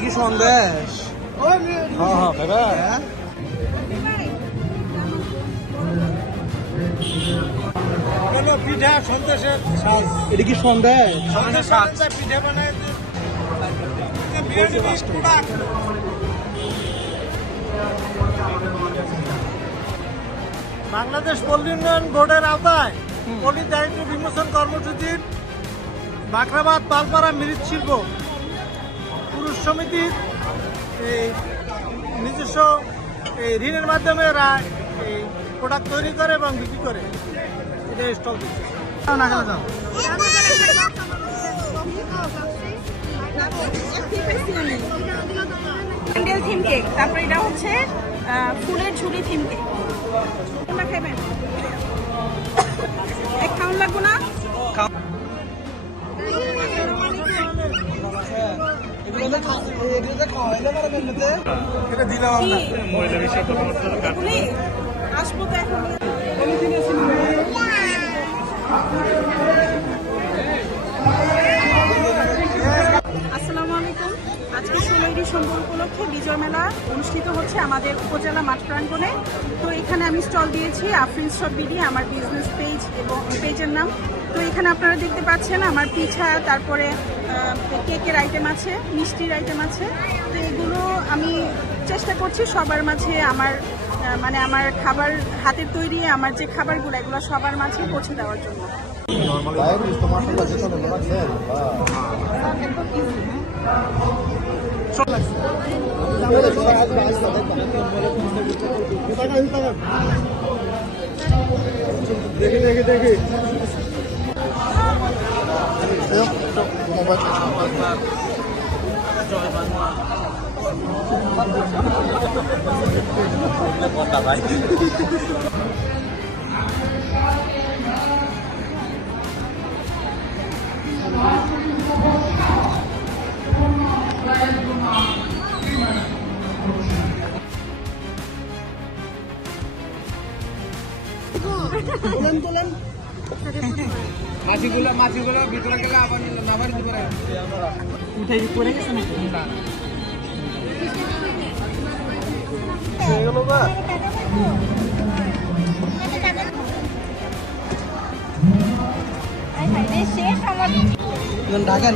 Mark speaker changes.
Speaker 1: কি সন্দেশ হ্যাঁ
Speaker 2: পিঠা সন্দেশের সাজ
Speaker 1: এটা কি সন্দেশ
Speaker 2: সন্দেশ বানায়, পিঠা বানায় প্রোডাক্ট। বাংলাদেশ পল্লী উন্নয়ন বোর্ডের আওতায় পল্লী দারিদ্র বিমোচন কর্মসূচির বাখরাবাদ পালপাড়া মৃৎ শিল্প পুরুষ সমিতির এই নিজস্ব এই ঋণের মাধ্যমে এরা এই প্রোডাক্ট তৈরি করে এবং বিক্রি করে। এটা স্টল দিচ্ছে।
Speaker 3: তারপর এটা হচ্ছে ফুলের ঝুড়ি থিম কেক এক খাউন লাগবো না?
Speaker 2: এটা দিলাম
Speaker 3: আসব তো এখন। আজকে ষোলোই উপলক্ষে বিজয় মেলা অনুষ্ঠিত হচ্ছে আমাদের উপজেলা মাঠ প্রাঙ্গণে। তো এখানে আমি স্টল দিয়েছি, আফরিন স্টল বিডি, আমার বিজনেস পেজ এবং পেজের নাম। তো এখানে আপনারা দেখতে পাচ্ছেন আমার পিঠা, তারপরে কেকের আইটেম আছে, মিষ্টির আইটেম আছে। তো এগুলো আমি চেষ্টা করছি সবার মাঝে আমার মানে আমার খাবার হাতের তৈরি, আমার যে খাবারগুলো, এগুলো সবার মাঝে পৌঁছে দেওয়ার জন্য।
Speaker 2: দেখি দেখি দেখি
Speaker 1: মাছিগুলো মাছিগুলো ভিতরে গেলে আবার নামার দিতে পারে
Speaker 3: উঠে পড়ে গেছে নাকি
Speaker 1: ঢাকান